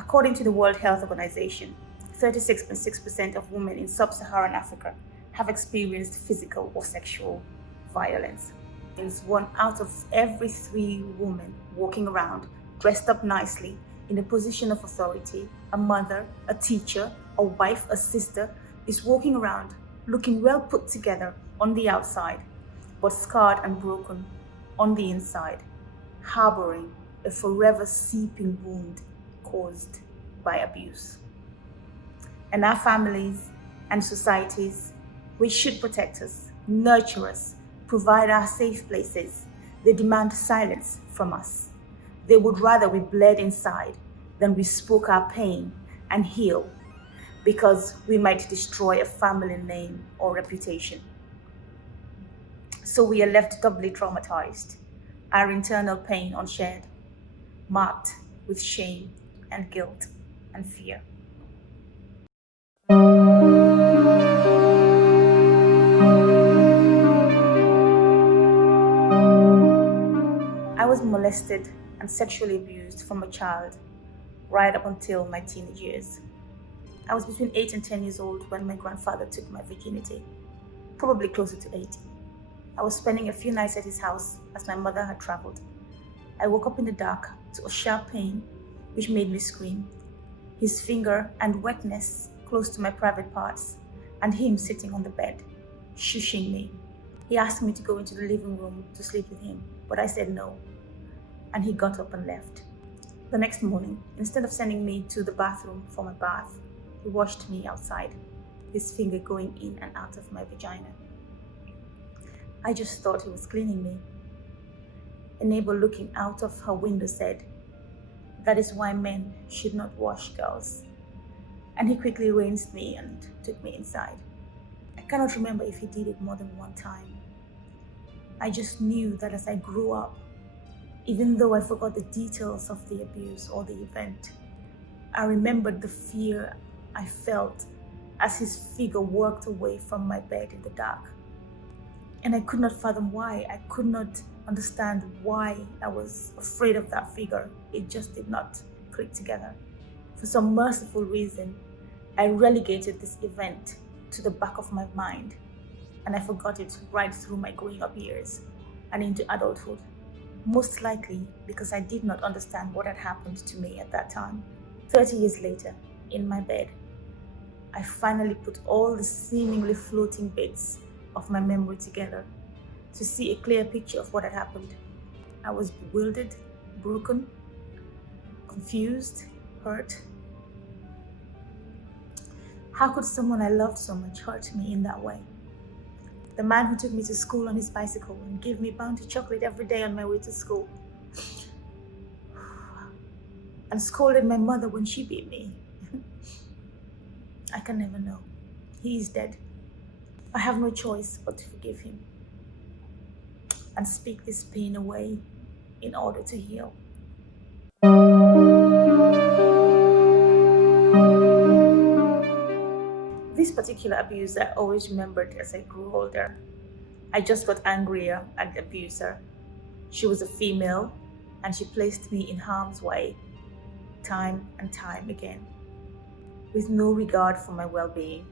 According to the World Health Organization, 36.6% of women in sub-Saharan Africa have experienced physical or sexual violence. It's 1 out of every 3 women walking around dressed up nicely in a position of authority, a mother, a teacher, a wife, a sister, is walking around looking well put together on the outside, but scarred and broken on the inside, harboring a forever seeping wound caused by abuse. And our families and societies, which should protect us, nurture us, provide our safe places, they demand silence from us. They would rather we bled inside than we spoke our pain and heal, because we might destroy a family name or reputation. So we are left doubly traumatized, our internal pain unshared, marked with shame and guilt and fear. I was molested and sexually abused from a child right up until my teenage years. I was between 8 and 10 years old when my grandfather took my virginity, probably closer to 8. I was spending a few nights at his house as my mother had traveled. I woke up in the dark to a sharp pain which made me scream. His finger and wetness close to my private parts, and him sitting on the bed, shushing me. He asked me to go into the living room to sleep with him, but I said no, and he got up and left. The next morning, instead of sending me to the bathroom for my bath, he washed me outside, his finger going in and out of my vagina. I just thought he was cleaning me. A neighbor looking out of her window said, "That is why men should not wash girls." And he quickly rinsed me and took me inside. I cannot remember if he did it more than one time. I just knew that as I grew up, even though I forgot the details of the abuse or the event, I remembered the fear I felt as his figure walked away from my bed in the dark. And I could not fathom why. I could not understand why I was afraid of that figure. It just did not click together. For some merciful reason, I relegated this event to the back of my mind, and I forgot it right through my growing up years and into adulthood. Most likely because I did not understand what had happened to me at that time. 30 years later, in my bed, I finally put all the seemingly floating bits of my memory together to see a clear picture of what had happened. I was bewildered, broken, confused, hurt. How could someone I loved so much hurt me in that way? The man who took me to school on his bicycle and gave me bounty chocolate every day on my way to school, and scolded my mother when she beat me. I can never know. He is dead. I have no choice but to forgive him and speak this pain away in order to heal. This particular abuse I always remembered as I grew older. I just got angrier at the abuser. She was a female, and she placed me in harm's way time and time again, with no regard for my well-being.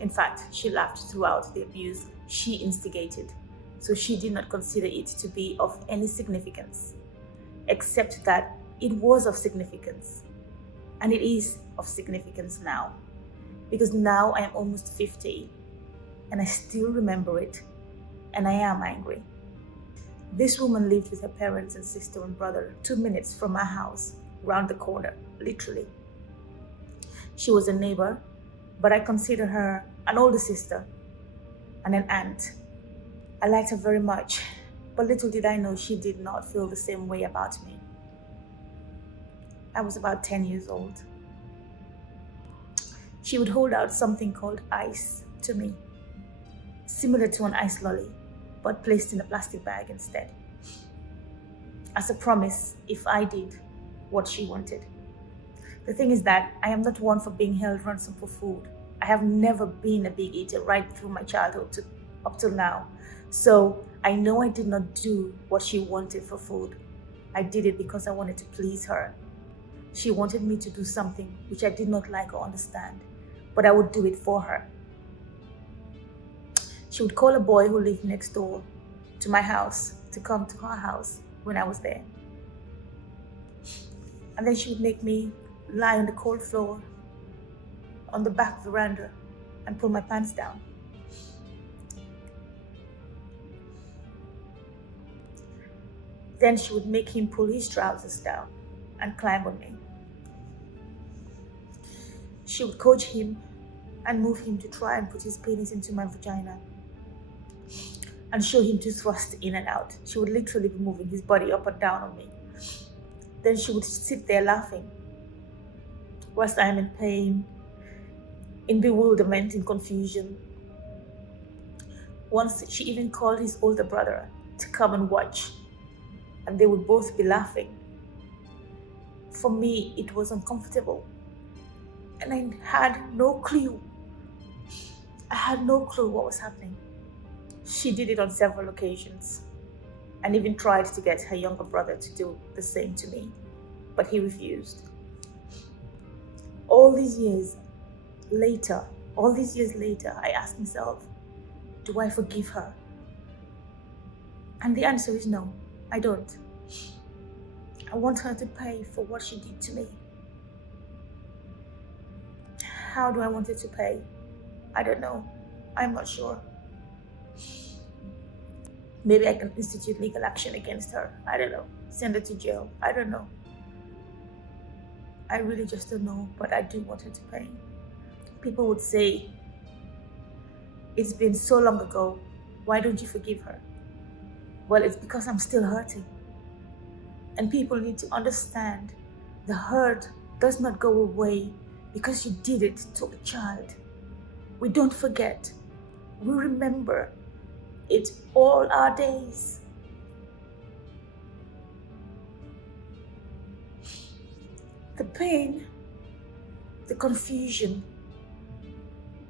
In fact, she laughed throughout the abuse she instigated, so she did not consider it to be of any significance, except that it was of significance, and it is of significance now, because now I am almost 50, and I still remember it, and I am angry. This woman lived with her parents and sister and brother 2 minutes from my house, round the corner, literally. She was a neighbor, but I consider her an older sister and an aunt. I liked her very much, but little did I know she did not feel the same way about me. I was about 10 years old. She would hold out something called ice to me, similar to an ice lolly, but placed in a plastic bag instead, as a promise if I did what she wanted. The thing is that I am not one for being held ransom for food. I have never been a big eater right through my childhood up till now. So I know I did not do what she wanted for food. I did it because I wanted to please her. She wanted me to do something which I did not like or understand, but I would do it for her. She would call a boy who lived next door to my house to come to her house when I was there. And then she would make me lie on the cold floor on the back veranda and pull my pants down. Then she would make him pull his trousers down and climb on me. She would coach him and move him to try and put his penis into my vagina and show him to thrust in and out. She would literally be moving his body up and down on me. Then she would sit there laughing whilst I am in pain, in bewilderment, in confusion. Once she even called his older brother to come and watch, and they would both be laughing. For me, it was uncomfortable, and I had no clue. I had no clue what was happening. She did it on several occasions and even tried to get her younger brother to do the same to me, but he refused. All these years later, I asked myself, do I forgive her? And the answer is no, I don't. I want her to pay for what she did to me. How do I want her to pay? I don't know. I'm not sure. Maybe I can institute legal action against her. I don't know. Send her to jail. I don't know. I really just don't know, but I do want her to pay. People would say, it's been so long ago, why don't you forgive her? Well, it's because I'm still hurting. And people need to understand the hurt does not go away because you did it to a child. We don't forget. We remember it all our days. The pain, the confusion,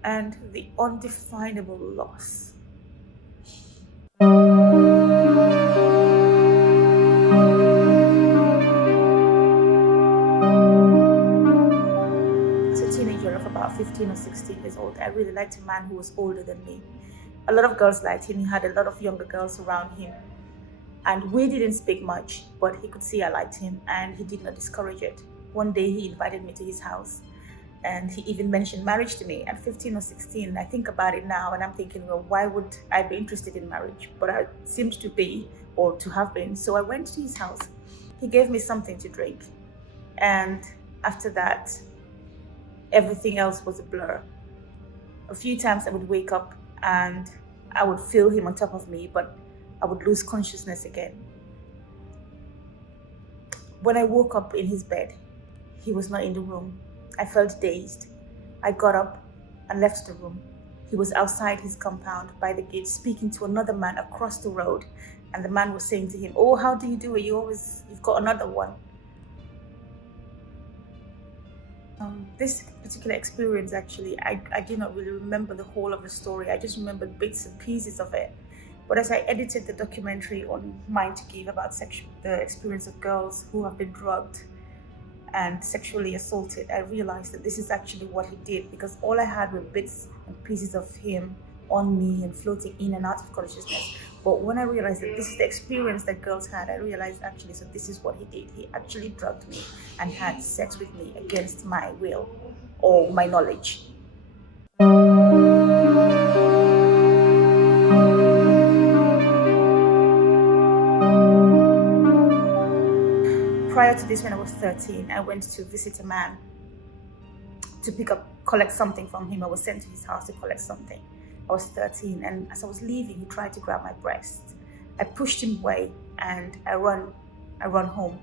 and the undefinable loss. As a teenager of about 15 or 16 years old, I really liked a man who was older than me. A lot of girls liked him. He had a lot of younger girls around him. And we didn't speak much, but he could see I liked him and he did not discourage it. One day he invited me to his house and he even mentioned marriage to me. At 15 or 16, I think about it now and I'm thinking, well, why would I be interested in marriage? But I seemed to be, or to have been. So I went to his house. He gave me something to drink. And after that, everything else was a blur. A few times I would wake up and I would feel him on top of me, but I would lose consciousness again. When I woke up in his bed, he was not in the room. I felt dazed. I got up and left the room. He was outside his compound by the gate speaking to another man across the road. And the man was saying to him, oh, how do you do it? You've got another one. This particular experience, actually, I do not really remember the whole of the story. I just remembered bits and pieces of it. But as I edited the documentary on Mind to Give about the experience of girls who have been drugged and sexually assaulted, I realized that this is actually what he did, because all I had were bits and pieces of him on me and floating in and out of consciousness. But when I realized that this is the experience that girls had, I realized actually, so this is what he did. He actually drugged me and had sex with me against my will or my knowledge. Prior to this, when I was 13, I went to visit a man to collect something from him. I was sent to his house to collect something. I was 13, and as I was leaving, he tried to grab my breast. I pushed him away and I run home.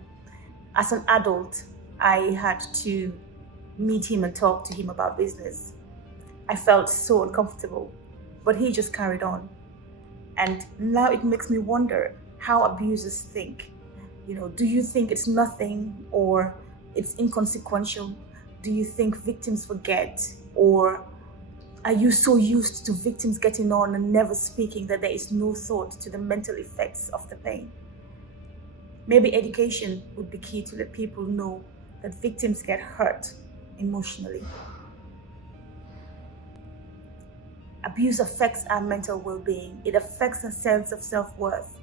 As an adult, I had to meet him and talk to him about business. I felt so uncomfortable, but he just carried on. And now it makes me wonder how abusers think. Do you think it's nothing or it's inconsequential? Do you think victims forget? Or are you so used to victims getting on and never speaking that there is no thought to the mental effects of the pain? Maybe education would be key to let people know that victims get hurt emotionally. Abuse affects our mental well-being. It affects our sense of self-worth.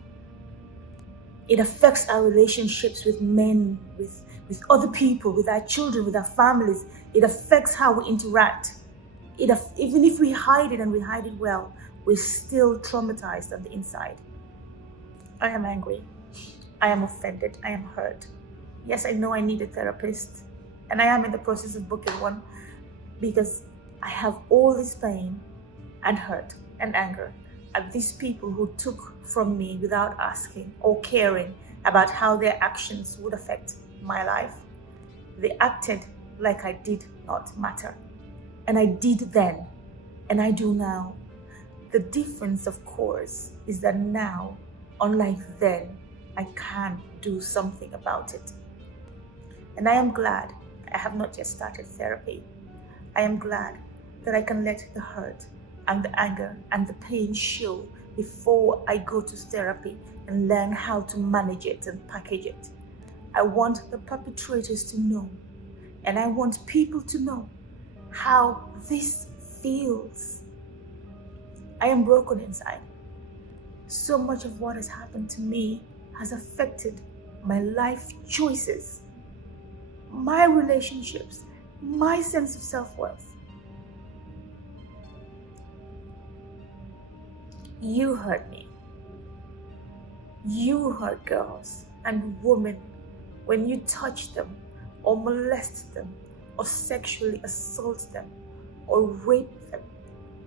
It affects our relationships with men, with other people, with our children, with our families. It affects how we interact. Even if we hide it and we hide it well, we're still traumatized on the inside. I am angry. I am offended. I am hurt. Yes, I know I need a therapist, and I am in the process of booking one because I have all this pain and hurt and anger at these people who took from me without asking or caring about how their actions would affect my life. They acted like I did not matter. And I did then, and I do now. The difference, of course, is that now, unlike then, I can do something about it. And I am glad I have not yet started therapy. I am glad that I can let the hurt and the anger and the pain show before I go to therapy and learn how to manage it and package it. I want the perpetrators to know, and I want people to know how this feels. I am broken inside. So much of what has happened to me has affected my life choices, my relationships, my sense of self-worth. You hurt me. You hurt girls and women when you touch them or molest them or sexually assault them or rape them.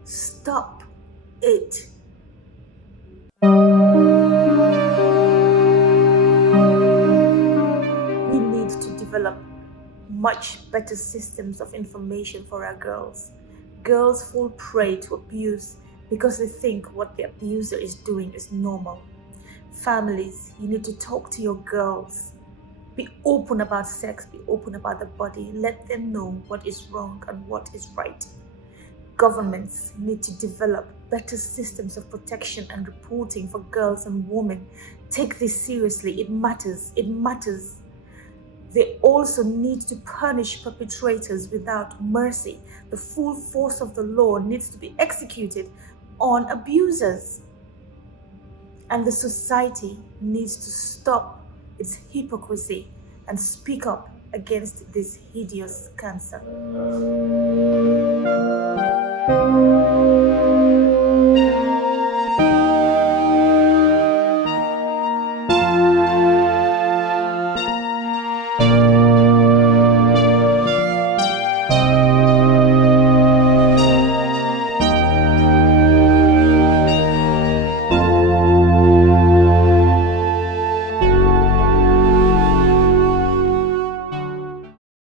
Stop it. We need to develop much better systems of information for our girls. Girls fall prey to abuse because they think what the abuser is doing is normal. Families, you need to talk to your girls. Be open about sex, be open about the body. Let them know what is wrong and what is right. Governments need to develop better systems of protection and reporting for girls and women. Take this seriously. It matters. It matters. They also need to punish perpetrators without mercy. The full force of the law needs to be executed on abusers. And the society needs to stop its hypocrisy and speak up against this hideous cancer.